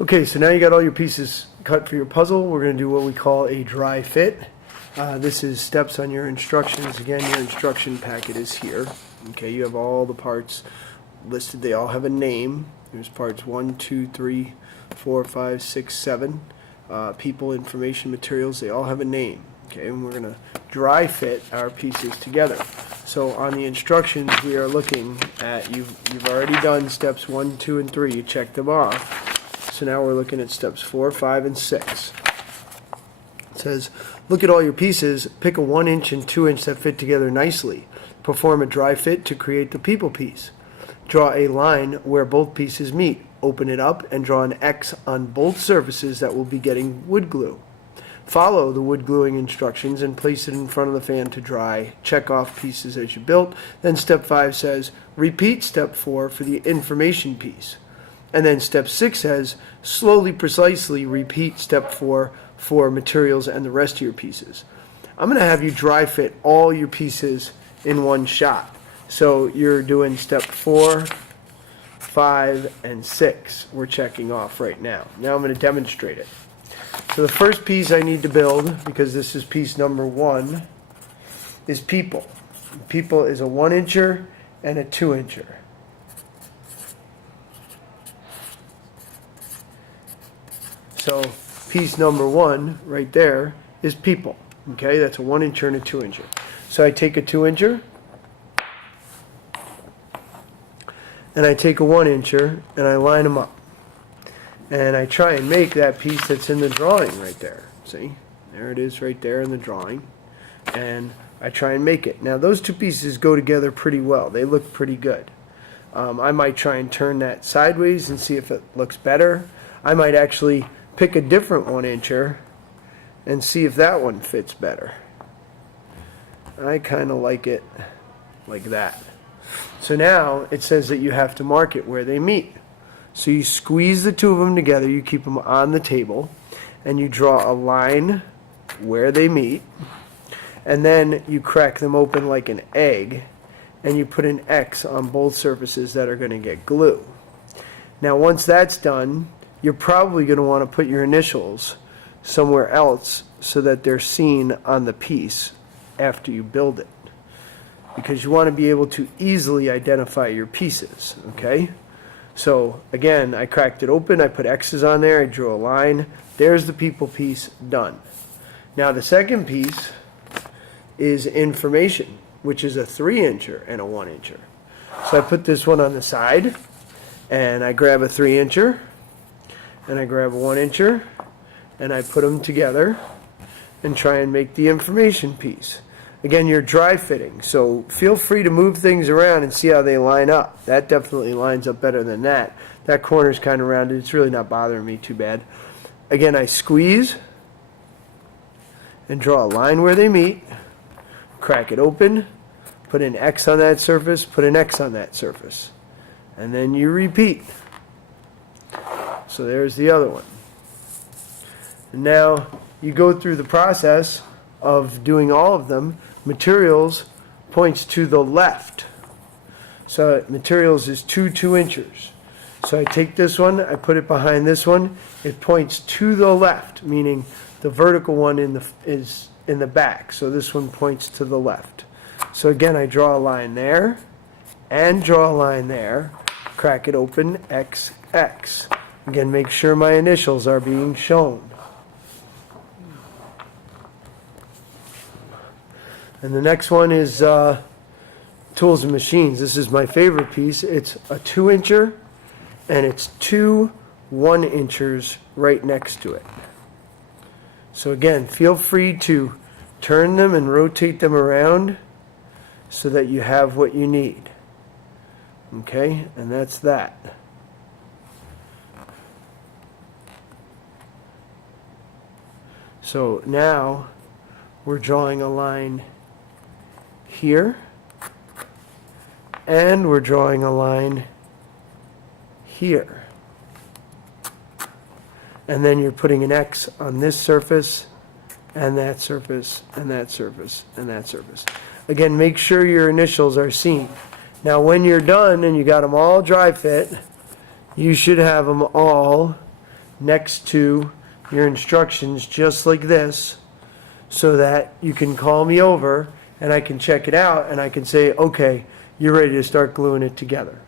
Okay, so now you got all your pieces cut for your puzzle. We're going to do what we call a dry fit. This is steps on your instructions. Again, your instruction packet is here. Okay, you have all the parts listed. They all have a name. There's parts 1, 2, 3, 4, 5, 6, 7. People, information, materials, they all have a name. Okay, and we're going to dry fit our pieces together. So on the instructions, we are looking at, you've already done steps 1, 2, and 3. You checked them off. So now we're looking at steps 4, 5, and 6. It says, look at all your pieces, pick a 1-inch and 2-inch that fit together nicely. Perform a dry fit to create the people piece. Draw a line where both pieces meet. Open it up and draw an X on both surfaces that will be getting wood glue. Follow the wood gluing instructions and place it in front of the fan to dry. Check off pieces as you built. Then step 5 says, repeat step 4 for the information piece. And then step 6 says, slowly, precisely repeat step 4 for materials and the rest of your pieces. I'm going to have you dry fit all your pieces in one shot. So you're doing step 4, 5, and 6. We're checking off right now. Now I'm going to demonstrate it. So the first piece I need to build, because this is piece number 1, is people. People is a 1-incher and a 2-incher. So piece number 1 right there is people. Okay, that's a 1-incher and a 2-incher. So I take a 2-incher and I take a 1-incher and I line them up. And I try and make that piece that's in the drawing right there. See? There it is right there in the drawing. And I try and make it. Now those two pieces go together pretty well. They look pretty good. I might try and turn that sideways and see if it looks better. I might actually pick a different 1-incher and see if that one fits better. I kind of like it like that. So now it says that you have to mark it where they meet. So you squeeze the two of them together, you keep them on the table, and you draw a line where they meet, and then you crack them open like an egg, and you put an X on both surfaces that are going to get glue. Now once that's done, you're probably going to want to put your initials somewhere else so that they're seen on the piece after you build it, because you want to be able to easily identify your pieces. Okay, so again, I cracked it open, I put X's on there, I drew a line. There's the people piece done. Now the second piece is information, which is a 3-incher and a 1-incher. So I put this one on the side and I grab a 3-incher and I grab a 1-incher and I put them together and try and make the information piece. Again, you're dry fitting, so feel free to move things around and see how they line up. That definitely lines up better than that. That corner's kind of rounded. It's really not bothering me too bad. Again, I squeeze and draw a line where they meet, crack it open, put an X on that surface, put an X on that surface, and then you repeat. So there's the other one. And now you go through the process of doing all of them. Materials points to the left. So materials is 2 2-inchers. So I take this one, I put it behind this one. It points to the left, meaning the vertical one is in the back. So this one points to the left. So again, I draw a line there and draw a line there. Crack it open, X, X. Again, make sure my initials are being shown. And the next one is tools and machines. This is my favorite piece. It's a 2-incher and it's 2 1-inchers right next to it. So again, feel free to turn them and rotate them around so that you have what you need. Okay, and that's that. So now we're drawing a line here, and we're drawing a line here. And then you're putting an X on this surface, and that surface, and that surface, and that surface. Again, make sure your initials are seen. Now when you're done and you got them all dry fit, you should have them all next to your instructions just like this, so that you can call me over and I can check it out and I can say, okay, you're ready to start gluing it together.